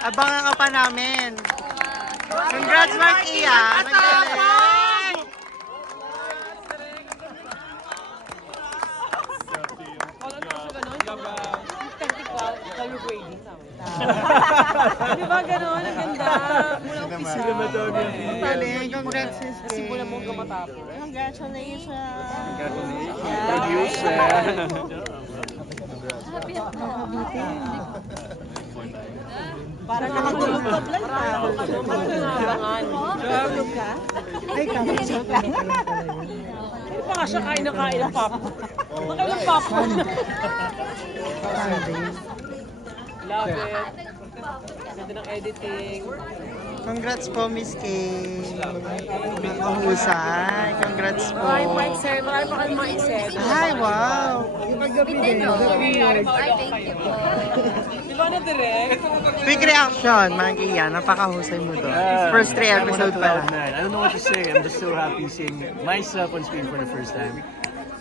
Abangan ka pa namin. Congrats, Mark Iya. Magaling. Di ba gano'n? Ang ganda. Mula umpisa. Magaling. Congrats, Sis Kasi mula mo hanggang matapos. Congratulations. Parang nakatulog ka plan pa. Abangan. Tulog ka? Ay, kakasak lang. Hindi pa nga siya kain ng popcorn. Baka ng popcorn. Love it. Ganda ng editing. Congrats po, Miss Kay. Mahusay. Congrats po. Ay, Mike Sir, marami pa kayong mga isip. Ay, wow. Ay, thank you po. Di ba na direct? Quick reaction, Magia. Napakahusay mo doon. First 3 episode pa lang. I don't know what to say. I'm just so happy seeing myself on screen for the first time.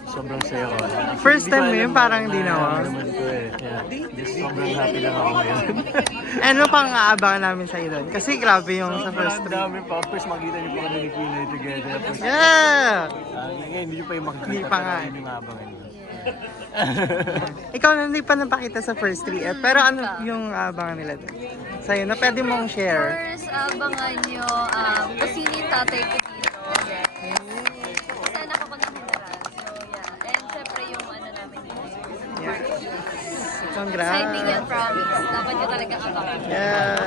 Sobrang saya ko. First time mo yun, parang di naman. Naman ko eh. Yeah. Just sobrang happy lang ako ngayon. Ano pang aabangan namin sa'yo doon? Kasi grabe yung sa first 3. Dami pa. First makita niyo po kami ni Queen Eye together. Tapos, Yeah! ngayon, hindi niyo pa yung makikita. Hindi pa nga. Hindi yung abangan niyo. Ikaw na hindi pa napakita sa first 3 pero ano yung aabangan nila doon? Sa'yo na pwede mong share. First, abangan nyo, kasi ni tatay ko dito. Sana ako ng general. So, yeah. And syempre yung ano namin dito. Yeah. Exciting Congrats. yan, promise. Dapat nyo talaga abangan. Yeah.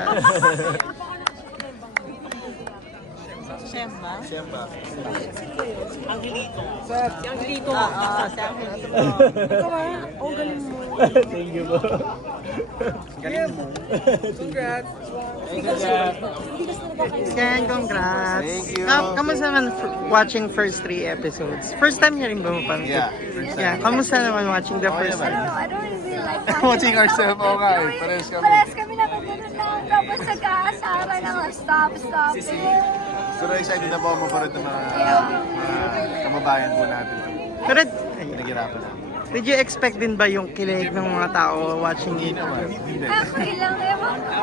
Siyemba? Siyemba. Angelito. Si Angelito. Si Angelito. Ikaw ah. Oh, galing mo. Thank you po. Congrats. Ken, congrats. Thank you. Kamusta naman watching first 3 episodes? First time niya rin ba mapanood? Yeah, first time. Yeah, kamusta naman watching the first naman. time? I don't really like Watching ourselves. Oo nga eh. Parehas kami. Parehas kami nakagano'n lang. Tapos nag-aasara lang. Stop. Pero excited na po ako maparod ng mga kamabayan po natin. Pero, Pinaghirapan namin. did you expect din ba yung kilig ng mga tao watching Hindi it? naman. Hindi. Okay lang. Ewan ko.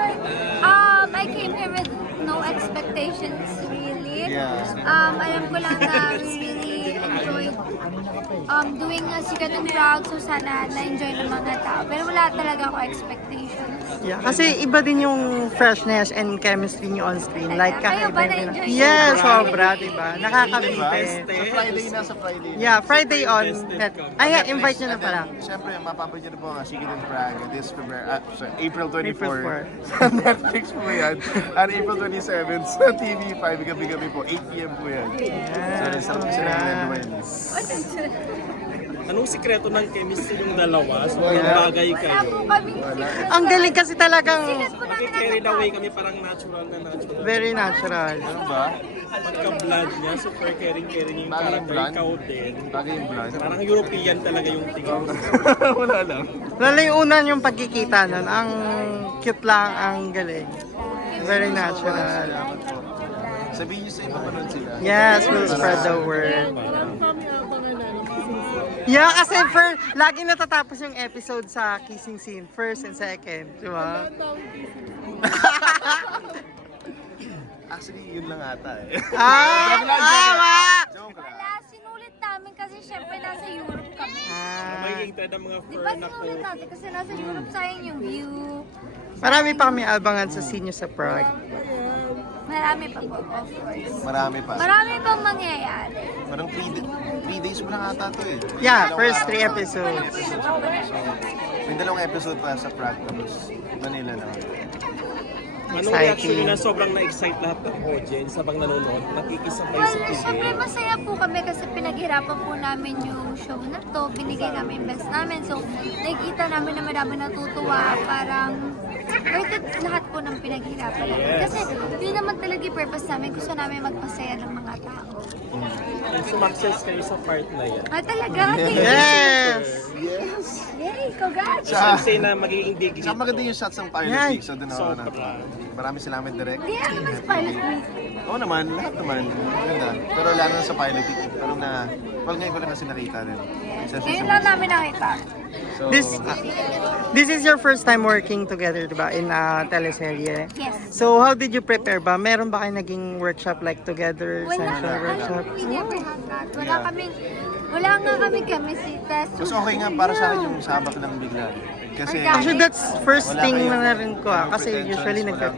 I came here with no expectations really. Yeah. Alam ko lang na we really enjoyed doing a Sikat and Proud. So sana na-enjoy ng mga tao. Pero wala talaga ako expectations. Yeah, kasi iba din yung freshness and chemistry niyo on screen. Like, Kayo ba kakaiba na-enjoy din. niyo? Yeah, sobra, diba? Nakakabite. Sa Friday na, sa Friday. Yeah, Friday on net. Ay, invite nyo na pala. Siyempre, mapapanood nyo na po ang Sikat and Prague this February, April 24. April 4. Sa Netflix po yan. At April 27 sa TV5, gabi-gabi po. 8 p.m. po yan. So, sarap kasi na yung Anong sikreto ng chemistry yung dalawa? So, bagay Wala kayo. po kami. Ang galing kasi talagang Sikat po namin Carried nasa away kami parang natural na natural. very natural. Ano ba? Pagka-blood niya, super caring-caring yung Bagay yung character. blonde? Ikaw din. Bagay yung vlog. Parang European talaga yung tingin. Wala lang. Lalo yung una yung pagkikita nun, ang cute lang, ang galing. Very natural. Sabihin nyo sa iba panood sila. Yes, we'll spread the word. Yeah, kasi lagi natatapos yung episode sa kissing scene, first and second, di ba? Actually, yun lang ata eh. Tama! Joke lang. Wala, sinulit namin kasi syempre nasa Europe kami. May hinted ang mga Di fur ba na sinulit coat. natin kasi nasa Europe sayang yung view. Marami pa kami abangan sa scene nyo sa Prague. Marami pa po, of course. Marami pa. Marami pang mangyayari. Parang 3 days mo lang ata to eh. Yeah, first 3 episodes. May 2 episode pa sa Prague tapos Manila naman. Anong reaction Exciting. nyo na sobrang na-excite lahat ng audience habang nanonood? Nakikisabay Well, sa syempre TV. masaya po kami kasi pinaghirapan po namin yung show na to. Binigay namin yung best namin. So, nakikita namin na marami natutuwa. Parang worth it lahat po ng pinaghirapan namin. Kasi yun naman talaga yung purpose namin. Gusto namin magpasaya ng mga tao. Sumakses kayo sa part na yan. Ah, talaga? Thank you. Yes! Yes! Yay, congrats! Kasi na magiging big Saka maganda yung shots ng pilot Yan. week. So doon ako na. Maraming salamat direct. Hindi, ano naman sa pilot week? Oo naman, lahat naman. Maganda. Pero lalo na sa pilot week. Parang ngayon ko lang kasi nakita rin. Ngayon lang namin nakita. So, This is your first time working together, diba, in a teleserye? Yes. So, how did you prepare ba? Meron ba kayo naging workshop like together, Wala essential nga, workshop? we never had that. Yeah. Wala nga kami chemistry test. mas okay nga para sa akin yung sabak ng bigla. Kasi Organic. Actually, that's first wala thing kayong- na rin ko walang kasi pretensions, usually walang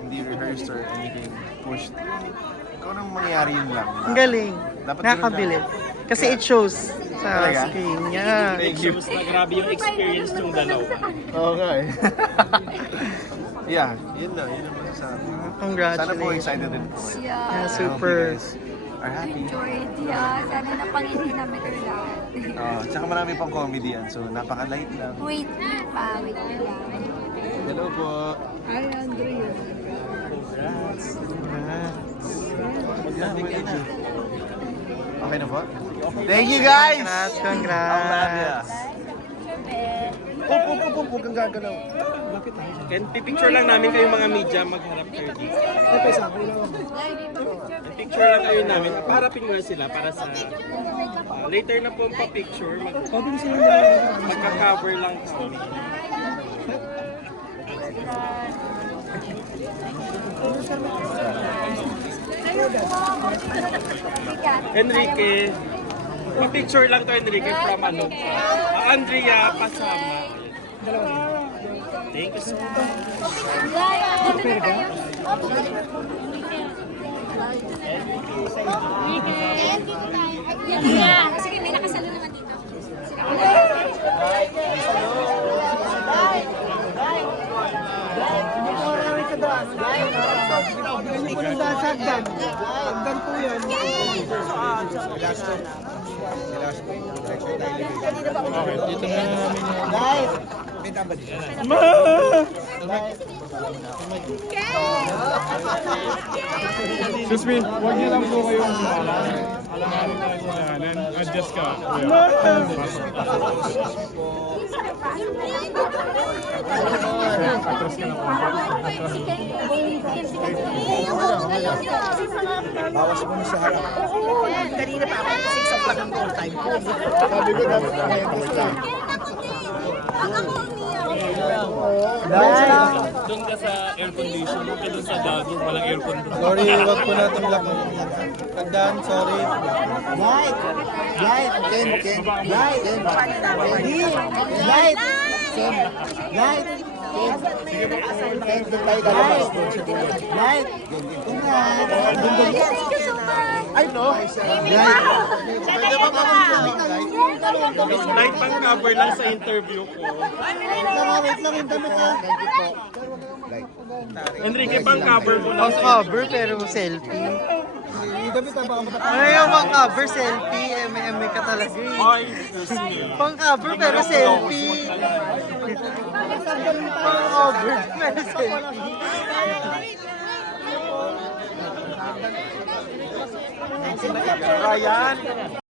hindi rehearsed or anything pushed. Ikaw nang mangyayari yun lang. Ang galing. Dapat Nakakabilib. Kasi it shows sa Talaga? screen. Yeah. Thank you. Shows na grabe yung experience yung dalawa. Oo nga eh. Yeah, yun na masasabi. Sana po Congratulations. excited din. Yeah, Yeah. I hope you super. guys are happy. Enjoy it. Yeah. Sana napangiti namin kayo lahat. Tsaka marami pang comedy yan, so napaka-light lang. Wait pa lang. Hello po. Ay, Andrea. Okay na po? Thank you guys! Congrats. Huwag kang gagalaw. Ken, pipicture lang namin kayo mga media, magharap kayo dito. Picture lang kayo namin. Harapin mo na sila para sa... later na po ang pa-picture. Magka-cover lang kami. Enrique, pa-picture lang to Enrique from ano, Andrea Pasama. Thank you so much. Dito na tayo. Sige, may nakasalo naman dito. Hindi po nang dahil sa hagdan. Hagdan po yan. Excuse me, huwag niyo lang po kayong alanganin na kailanganan. Adjust ka. Atras ka na po. Bawas mo na sa harap. Kanina pa ako, 6 o'clock ang call time ko. Sabi ko dapat Doon ka sa air condition, doon ka doon sa dagger, walang air condition. Sorry, wag po natin lakon. Tagdaan, sorry. Light! Light! Ken! Ken! Light! Ken! Light! Ken! Light! Ken! Tayo lalabas doon sa dulo. Light! Thank you so much. Ay, no? Light pang cover lang sa interview ko. Wait lang yung damit ha. Enrique, pang cover mo lang Pang sa cover pero selfie. Yung damit ha, baka matatakot. Ano yung pang cover selfie? Eme ka talaga eh. Ay, excuse me. Pang cover pero selfie. Pang cover pero selfie. Ryan!